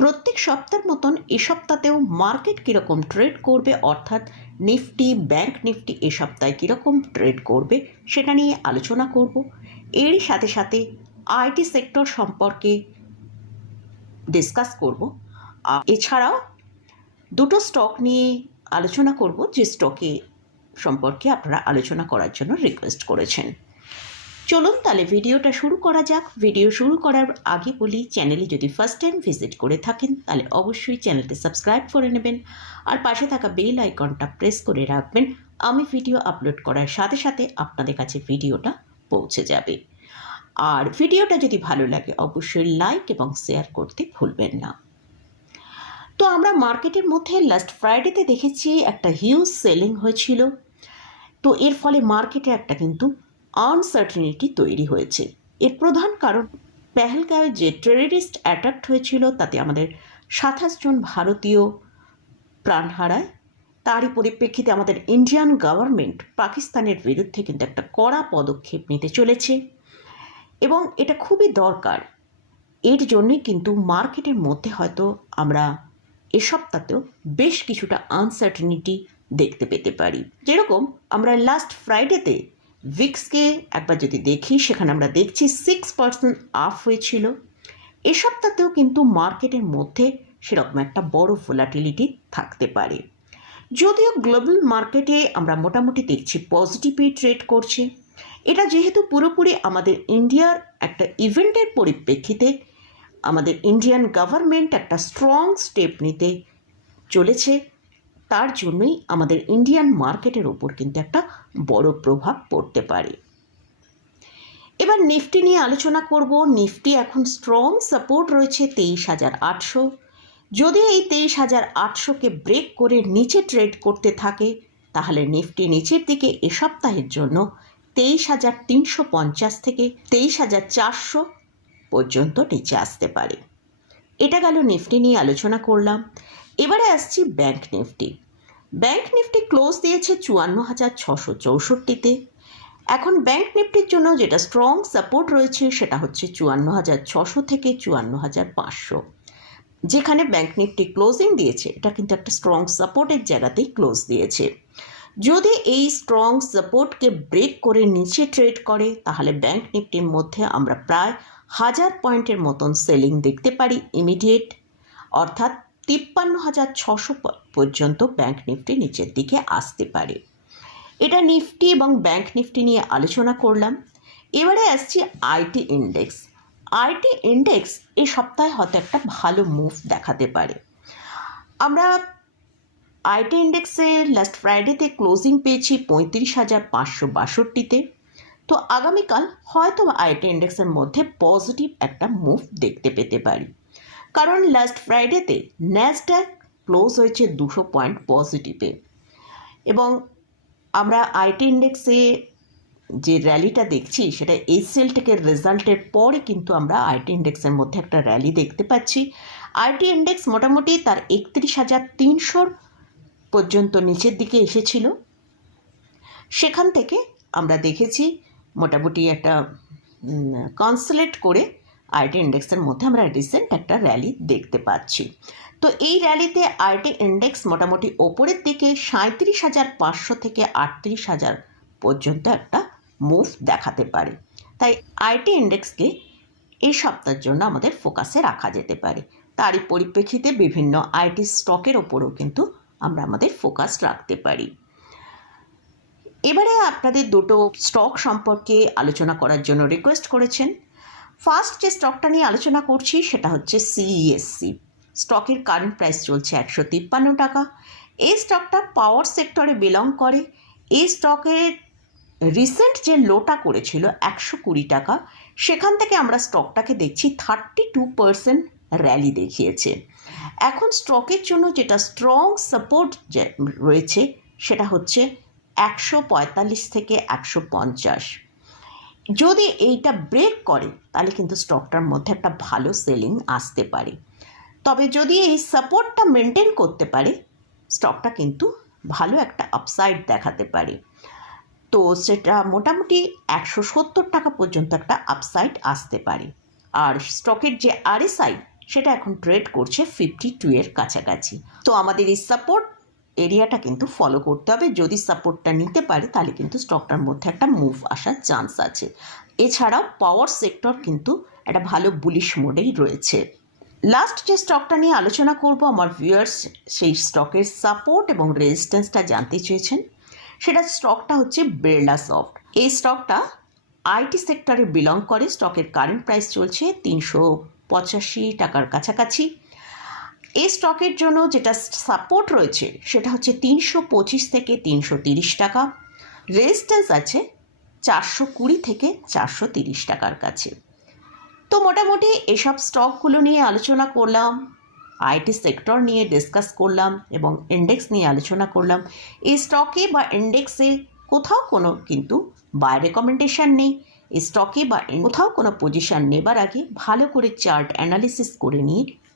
প্রত্যেক সপ্তাহের মতন এ সপ্তাহতেও মার্কেট কীরকম ট্রেড করবে, অর্থাৎ নিফটি, ব্যাংক নিফটি এ সপ্তাহে কীরকম ট্রেড করবে সেটা নিয়ে আলোচনা করব। এরই সাথে সাথে আইটি সেক্টর সম্পর্কে ডিসকাস করব। এছাড়াও দুটো স্টক নিয়ে আলোচনা করব, যে স্টকে সম্পর্কে আপনারা আলোচনা করার জন্য রিকোয়েস্ট করেছেন। চলুন তাহলে ভিডিওটা শুরু করা যাক। ভিডিও শুরু করার আগে বলি চ্যানেলে যদি ফার্স্ট টাইম ভিজিট করে থাকেন, তাহলে অবশ্যই চ্যানেলটি সাবস্ক্রাইব করে নেবেন। আর পাশে থাকা বেল আইকনটা প্রেস করে রাখবেন। আমি ভিডিও আপলোড করার সাথে সাথে আপনাদের কাছে ভিডিওটা পৌঁছে যাবে। আর ভিডিওটা যদি ভালো লাগে, অবশ্যই লাইক এবং শেয়ার করতে ভুলবেন না। তো আমরা মার্কেটের মধ্যে লাস্ট ফ্রাইডেতে দেখেছি একটা হিউজ সেলিং হয়েছিল। তো এর ফলে মার্কেটে একটা কিন্তু আনসার্টিনিটি তৈরি হয়েছে। এর প্রধান কারণ পেহেলগাঁওয়ে যে টেররিস্ট অ্যাটাক হয়েছিল, তাতে আমাদের সাতাশ জন ভারতীয় প্রাণ হারায়। তারই পরিপ্রেক্ষিতে আমাদের ইন্ডিয়ান গভর্নমেন্ট পাকিস্তানের বিরুদ্ধে কিন্তু একটা কড়া পদক্ষেপ নিতে চলেছে। এবং এটা খুবই দরকার। এর জন্যই কিন্তু মার্কেটের মধ্যে হয়তো আমরা এ সপ্তাহতেও বেশ কিছুটা আনসার্টিনিটি দেখতে পেতে পারি। যেরকম আমরা লাস্ট ফ্রাইডেতে ভিক্সকে একবার যদি দেখি, সেখানে আমরা দেখছি সিক্স পার্সেন্ট আপ হয়েছিল। এ সপ্তাহতেও কিন্তু মার্কেটের মধ্যে সেরকম একটা বড় ভোলাটিলিটি থাকতে পারে। যদিও গ্লোবাল মার্কেটে আমরা মোটামুটি দেখছি পজিটিভই ট্রেড করছে। এটা যেহেতু পুরোপুরি আমাদের ইন্ডিয়ার একটা ইভেন্টের পরিপ্রেক্ষিতে, আমাদের ইন্ডিয়ান গভর্নমেন্ট একটা স্ট্রং স্টেপ নিতে চলেছে। তার জন্যই আমাদের ইন্ডিয়ান মার্কেটের ওপর কিন্তু একটা বড় প্রভাব পড়তে পারে। এবার নিফটি নিয়ে আলোচনা করব। নিফটি এখন স্ট্রং সাপোর্ট রয়েছে তেইশ হাজার আটশো। যদি এই তেইশ হাজার আটশোকে ব্রেক করে নিচে ট্রেড করতে থাকে, তাহলে নিফটি নিচের দিকে এ সপ্তাহের জন্য তেইশ হাজার তিনশো পঞ্চাশ থেকে তেইশ হাজার চারশো পর্যন্ত নিচে আসতে পারে। এটা গেল নিফটি নিয়ে আলোচনা করলাম। এবারে আসছি bank Nifty. Bank Nifty close দিয়েছে চুয়ান্ন হাজার ছশো চৌষট্টিতে। এখন ব্যাংক নিফটির জন্য যেটা স্ট্রং সাপোর্ট রয়েছে সেটা হচ্ছে চুয়ান্ন হাজার ছশো থেকে চুয়ান্ন হাজার পাঁচশো। যেখানে ব্যাংক নিফটি ক্লোজিং দিয়েছে, এটা কিন্তু একটা স্ট্রং সাপোর্টের জায়গাতেই ক্লোজ দিয়েছে। যদি এই স্ট্রং সাপোর্টকে ব্রেক করে নিচে ট্রেড করে, তাহলে ব্যাংক নিফটির মধ্যে আমরা প্রায় হাজার পয়েন্টের মতন সেলিং দেখতে পারি ইমিডিয়েট অর্থাৎ তিপ্পান্ন হাজার ছশো পর্যন্ত ব্যাংক নিফটি নিচের দিকে আসতে পারে। এটা নিফটি এবং ব্যাংক নিফটি নিয়ে আলোচনা করলাম। এবারে আসছি আইটি ইন্ডেক্স। আইটি ইন্ডেক্স এই সপ্তাহে হয়তো একটা ভালো মুভ দেখাতে পারে। আমরা আইটি ইন্ডেক্সে লাস্ট ফ্রাইডেতে ক্লোজিং পেয়েছি পঁয়ত্রিশ হাজার পাঁচশো বাষট্টিতে। তো আগামীকাল হয়তো আইটি ইন্ডেক্সের মধ্যে পজিটিভ একটা মুভ দেখতে পেতে পারি। কারণ লাস্ট ফ্রাইডেতে ন্যাসড্যাক ক্লোজ হয়েছে দুশো পয়েন্ট পজিটিভে এবং আমরা আইটি ইন্ডেক্সে যে র্যালিটা দেখছি, সেটা এইচএল টেকের রেজাল্টের পরে কিন্তু আমরা আইটি ইন্ডেক্সের মধ্যে একটা র্যালি দেখতে পাচ্ছি। আইটি ইন্ডেক্স মোটামুটি তার একত্রিশ হাজার তিনশোর পর্যন্ত নিচের দিকে এসেছিল। সেখান থেকে আমরা দেখেছি মোটামুটি একটা কনসলেট করে আইটি ইন্ডেক্সের মধ্যে আমরা রিসেন্ট একটা র্যালি দেখতে পাচ্ছি। তো এই র্যালিতে আইটি ইন্ডেক্স মোটামুটি ওপরের দিকে সাঁত্রিশ হাজার পাঁচশো থেকে আটত্রিশ হাজার পর্যন্ত একটা মুভ দেখাতে পারে। তাই আইটি ইন্ডেক্সকে এই সপ্তাহের জন্য আমাদের ফোকাসে রাখা যেতে পারে। তারই পরিপ্রেক্ষিতে বিভিন্ন আইটি স্টকের ওপরেও কিন্তু আমরা আমাদের ফোকাস রাখতে পারি। এবারে আপনাদের দুটো স্টক সম্পর্কে আলোচনা করার জন্য রিকোয়েস্ট করেছেন। ফার্স্ট যে স্টকটা নিয়ে আলোচনা করছি সেটা হচ্ছে সিইএসসি স্টকের কারেন্ট প্রাইস চলছে একশো তিপ্পান্ন টাকা। এই স্টকটা পাওয়ার সেক্টরে বিলং করে। এই স্টকের রিসেন্ট যে লোটা করেছিল একশো কুড়ি টাকা, সেখান থেকে আমরা স্টকটাকে দেখছি থার্টি টু পার্সেন্ট র্যালি দেখিয়েছে। এখন স্টকের জন্য যেটা স্ট্রং সাপোর্ট রয়েছে, সেটা হচ্ছে একশো পঁয়তাল্লিশ থেকে একশো পঞ্চাশ। যদি এইটা ব্রেক করে, তাহলে কিন্তু স্টকটার মধ্যে একটা ভালো সেলিং আসতে পারে। তবে যদি এই সাপোর্টটা মেনটেন করতে পারে স্টকটা কিন্তু ভালো একটা আপসাইড দেখাতে পারে। তো সেটা মোটামুটি একশো সত্তর টাকা পর্যন্ত একটা আপসাইড আসতে পারে। আর স্টকের যে আরএসআই সেটা এখন ট্রেড করছে ফিফটি টু এর কাছাকাছি। তো আমাদের এই সাপোর্ট এরিয়াটা কিন্তু ফলো করতে হবে। যদি সাপোর্টটা নিতে পারে, তাহলে কিন্তু স্টকটার মধ্যে একটা মুভ আসার চান্স আছে। এছাড়াও পাওয়ার সেক্টর কিন্তু একটা ভালো বুলিশ মোডেই রয়েছে। লাস্ট যে স্টকটা নিয়ে আলোচনা করব, আমার ভিউয়ার্স সেই স্টকের সাপোর্ট এবং রেজিস্ট্যান্সটা জানতে চেয়েছেন। সেটা স্টকটা হচ্ছে বিড়লা সফট এই স্টকটা আইটি সেক্টরে বিলং করে। স্টকের কারেন্ট প্রাইস চলছে তিনশো পঁচাশি টাকার কাছাকাছি। এই স্টকের জন্য যেটা সাপোর্ট রয়েছে সেটা হচ্ছে তিনশো পঁচিশ থেকে তিনশো তিরিশ টাকা। রেজিস্ট্যান্স আছে চারশো কুড়ি থেকে চারশো তিরিশ টাকার কাছে। তো মোটামুটি এসব স্টকগুলো নিয়ে আলোচনা করলাম আইটি সেক্টর নিয়ে ডিসকাস করলাম এবং ইন্ডেক্স নিয়ে আলোচনা করলাম। এই স্টকে বা ইন্ডেক্সে কোথাও কোনো কিন্তু বাই রেকমেন্ডেশন নেই। স্টকে বা, কোথাও কোনো পজিশন নেবার আগে ভালো করে চার্ট অ্যানালিসিস করে নিয়ে